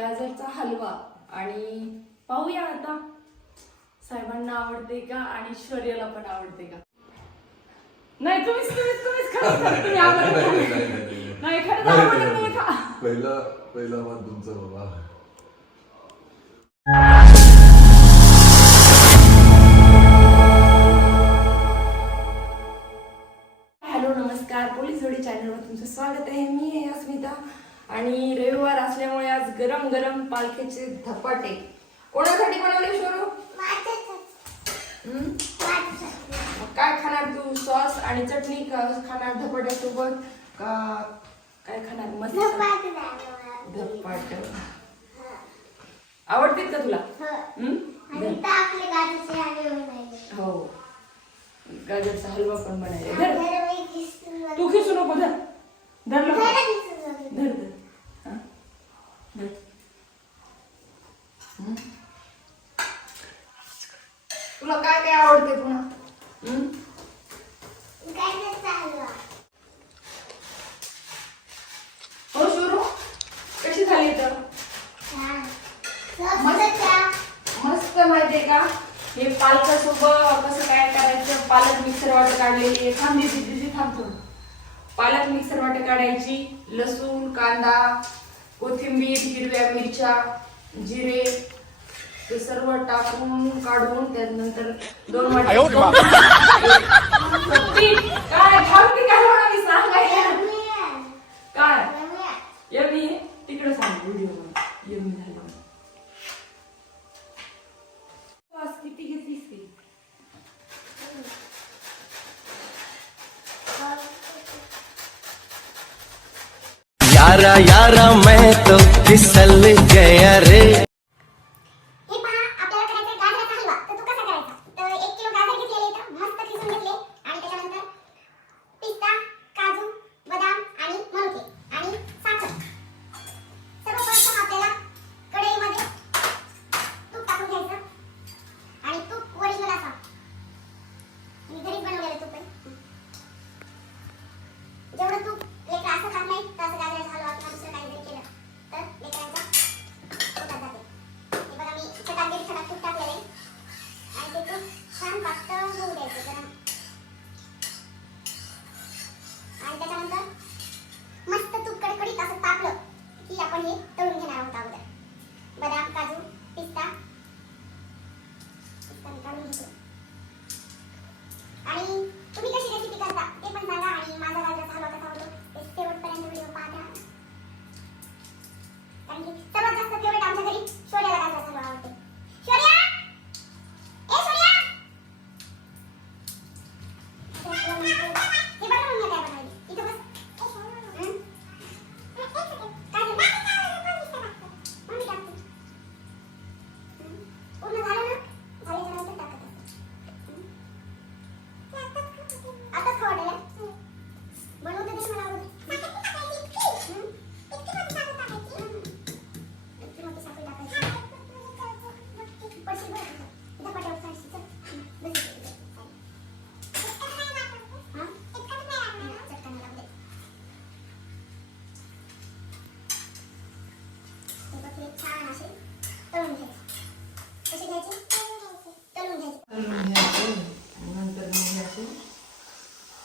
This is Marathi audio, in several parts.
गाजरचा हलवा. आणि पाहूया आता. साहेबांना आवडते का आणि शौर्याला पण आवडते का? नाही तुम्हीच तुम्हीच तुम्हीच खरं खरं तुम्ही आवडत नाही खरं आवडत नाही का पहिला पहिला मान तुमचा बाबा. हॅलो नमस्कार. पोलीस जोडी चॅनलवर तुमचं स्वागत आहे. मी आहे अस्मिता. आणि रविवार असल्यामुळे आज गरम गरम पालखीचे धपाटे. कोणासाठी बनवले शोरू? काय खाणार तू? सॉस आणि चटणी खाणार धपाट्यासोबत? का काय खाणार? मस्त. धपाट. आवडते का तुला? हो. गाजरचा हलवा पण बनायला. तू खिसू नको धर. धरलं मस्त माहितीये का? हे पालकासोबत कसं काय करायचं? पालक मिक्सर वाटे काढलेली आहे. दिदी थांबतो पालक मिक्सर वाटे काढायची. लसूण कांदा कोथिंबीर हिरव्या मिरच्या जिरे ते सर्व टाकून काढून त्यानंतर दोन वाटी काय थांबते काय? यारा यारा मैं तो फिसल गया रे।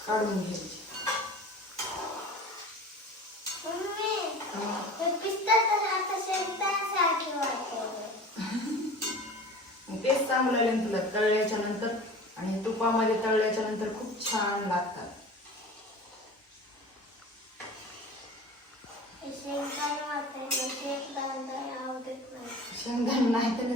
काढून घ्यायची. तेच चांगलं लागेल तुला तळल्याच्या नंतर. आणि तुपामध्ये तळल्याच्या नंतर खूप छान लागतात. शेंगदाण नाही. तर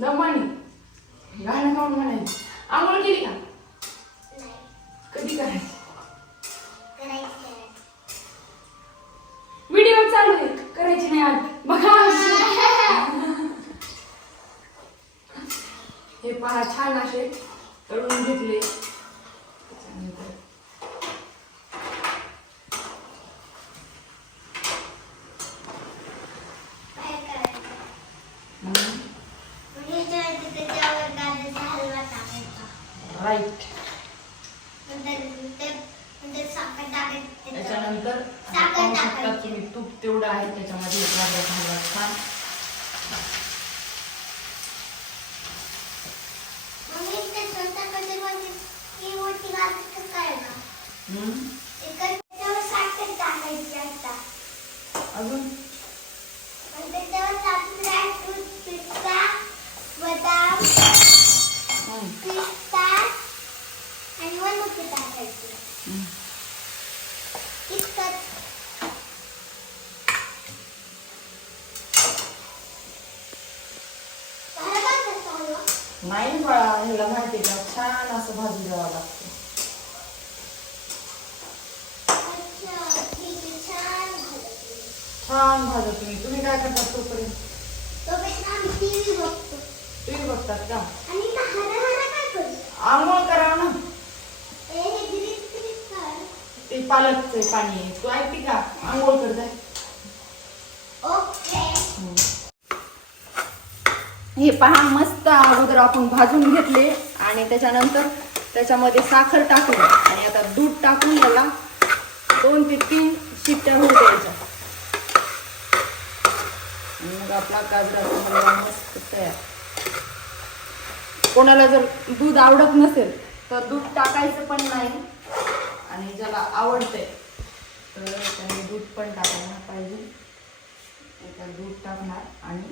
Não, mãe. नाही बाळा ह्याला माहिती का? छान असं भाजी द्यावं लागतं. छान भाजत तुम्ही. तुम्ही काय करतात तोपर्यंत? तुम्ही बघतात का? करतो आंघोळ करा ना. ते पालकचे पाणी तू ऐकते का? आंघोळ करताय हे पहा मस्त अगोदर आपण भाजून घेतले आणि त्याच्यानंतर त्याच्यामध्ये साखर टाकून आणि आता दूध टाकून याला दोन ते तीन शिट्ट्या होऊ द्यायच्या. मग आपला गाजराचा मस्त तयार. कोणाला जर दूध आवडत नसेल तर दूध टाकायचं पण नाही आणि ज्याला आवडते तर त्याने दूध पण टाकायला पाहिजे. आता दूध टाकणार आणि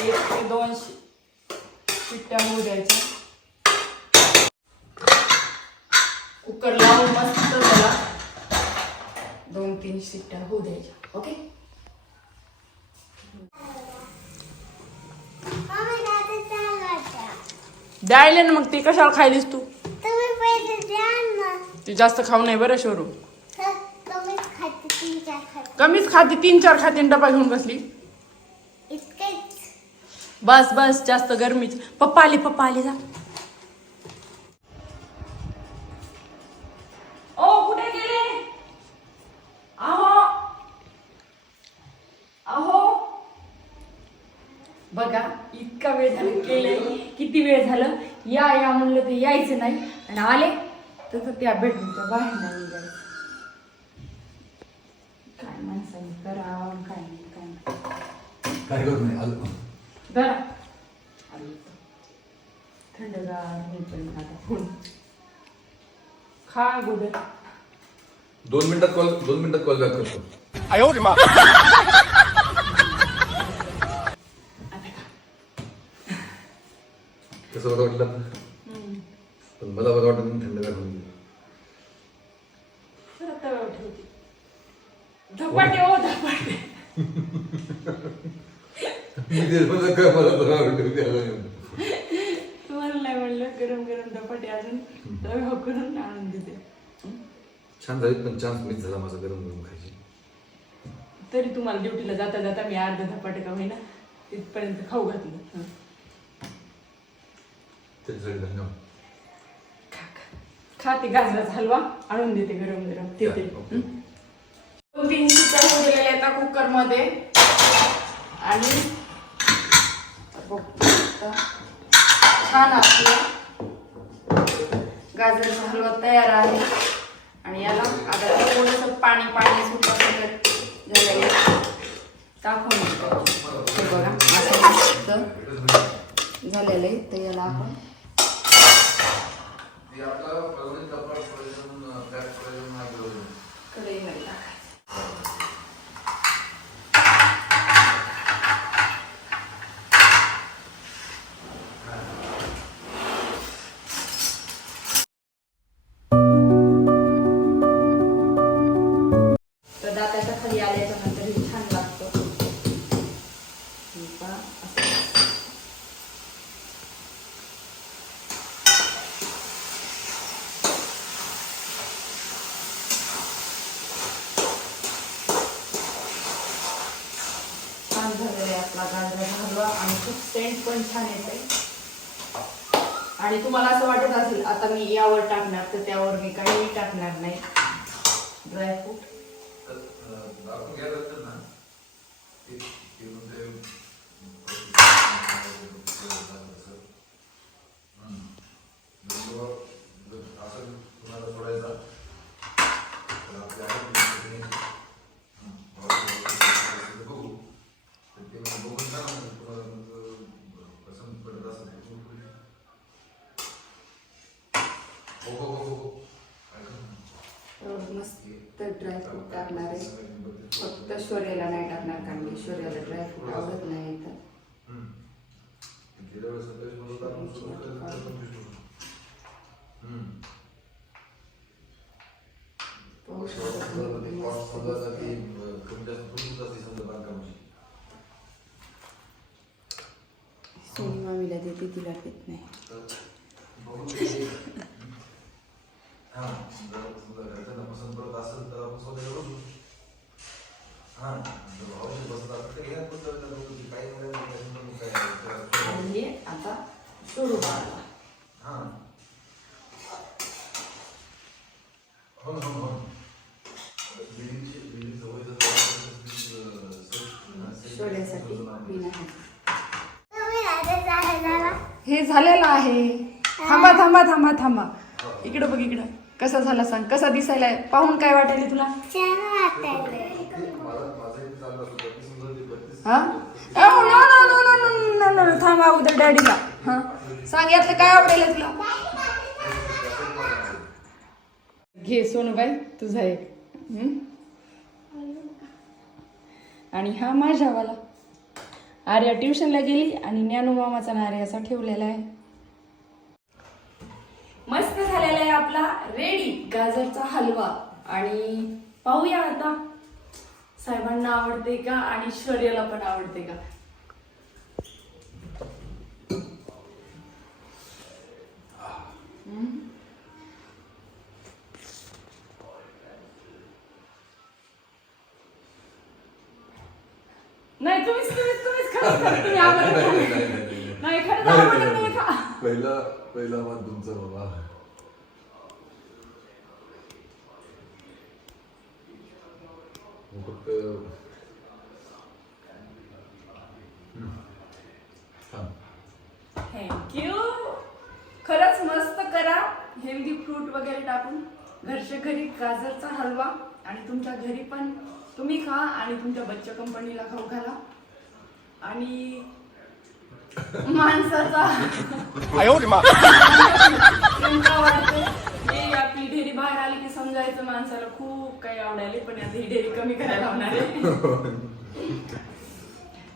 एक ते दोन शिट्ट्या होऊ द्यायच्या. कुकर लावून मस्त त्याला दोन तीन शिट्ट्या होऊ द्यायच्या. ओके? द्यायला ना मग ती कशाला खायलीस तू? ती जास्त खाऊ नये बरं शोरू तर कमीच खाते तीन चार खाते. कमीच खाते तीन चार खाते आणि डबा घेऊन बसली. बस बस जास्त गरमीच. पप्पा आले पप्पा आले जा. ओ कुठे गेले? अहो अहो बघा इतका वेळ झाला केले किती वेळ झालं? या या म्हणलं ते यायचं नाही. आणि आले तर त्या बेडरूमच्या बाहेर नाही निघायचं. काय माणसाने करावं काय नाही काय नाही. काय करत नाही आलं बरं आली इथं. थंडगार मी पण आता फुल खा अगोदर दोन मिनिटात कॉल दोन मिनिटात कॉल बॅक करतो आता खा कसं बरं वाटलं पण मला बरं वाटत नाही थंड होऊन गेलं. धपाटे ओ धपाटे मी ते मला काय मला बरं वाटत त्याला तुम्हाला नाही म्हणलं गरम गरम धपाटे अजून तव्यावर करून आणून देते छान झाली पण चान्स मिस झाला माझा गरम गरम खायची. तरी तुम्हाला ड्युटीला जाता जाता मी अर्ध धपाटे का होईना तिथपर्यंत खाऊ घातलं. हं. त्याच्यासाठी धन्यवाद. खा खा. खा ते गाजराचा हलवा आणून देते गरम गरम. देते. या, ओके. हं? दोन तीन शिट्ट्या होऊ दिलेल्या आहेत आता कुकरमध्ये. आणि बघू शकता. छान आपलं. गाजराचा हलवा तयार आहे. आणि याला आता थोडंसं पाणी पाणी सुटलं झालेलं आहे. टाकून हे बघा असं मस्त झालेलं आहे तर याला आपण खूप सेंट पण छान येते. आणि तुम्हाला असं वाटत असेल आता मी यावर टाकणार तर त्यावर मी काहीही टाकणार नाही. ड्रायफ्रूट तर, अं, दाखवून घ्यायला लागतं ना ते ते म्हणजे हम्म. म्हणजे बाबा, जर असं कुणाला सोडायचा तर आपल्या आईने हम्म, बाबा, असं बघू तर ते मग बघून सांगा म्हणजे कुणाला मग पसंत पडत असेल तर बघू. हो हो हो हो ऐका ना. एवढं मस्त ड्रायफ्रूट टाकणार आहे फक्त शौर्याला नाही टाकणार कारण की शौर्याला ड्रायफ्रूट आवडत नाही तर तुम्ही. सोनी मामीला देते तिला देत नाही हां, जर घरच्यांना पसंत पडत असेल तर आपण स्वतःला. हां, जर असेल तर घ्या, पण. काही नाही, काय, हे आता बाळाला हां. हो हो हो. जर हे झालेलं आहे. थांबा थांबा थांबा थांबा. इकडं बघ इकडं. कसा झाला सांग? कसा दिसायला? पाहून काय वाटायला तुला? हा? थांब अगोदर डॅडीला. हा? सांग यातलं काय आवडेल तुला? घे सोनूबाई तुझा एक? आणि हा माझ्यावाला. आर्या ट्युशनला गेली आणि ज्ञानू मामाचा नारे असा ठेवलेला आहे मस्त झालेला आहे आपला रेडी गाजरचा हलवा आणि पाहूया आता साहेबांना आवडते का आणि शौर्याला पण आवडते का नाही तुम्हीच तुम्हीच तुम्हीच तुम्ही आवडत नाही, नाही. नाही, नाही, नाही. नाही खरंच नाही, आवडत नाही, तुम्ही खा नाही. पहिला पहिला मान तुमचा बाबा मग फक्त हम्म. थांब. थँक्यू खरंच मस्त करा. हेल्दी फ्रूट वगैरे टाकून. घरच्या घरी गाजरचा हलवा आणि तुमच्या घरी पण तुम्ही खा आणि तुमच्या बच्चा कंपनीला खाऊ घाला. आणि माणसाचा वाटतो हे आपली ढेरी बाहेर आली की समजायचं माणसाला खूप काही आवडायले पण आता ही ढेरी कमी करायला लावणार आहे.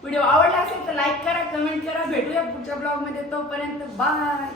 व्हिडिओ आवडला असेल तर लाईक करा कमेंट करा. भेटूया पुढच्या ब्लॉगमध्ये. तोपर्यंत बाय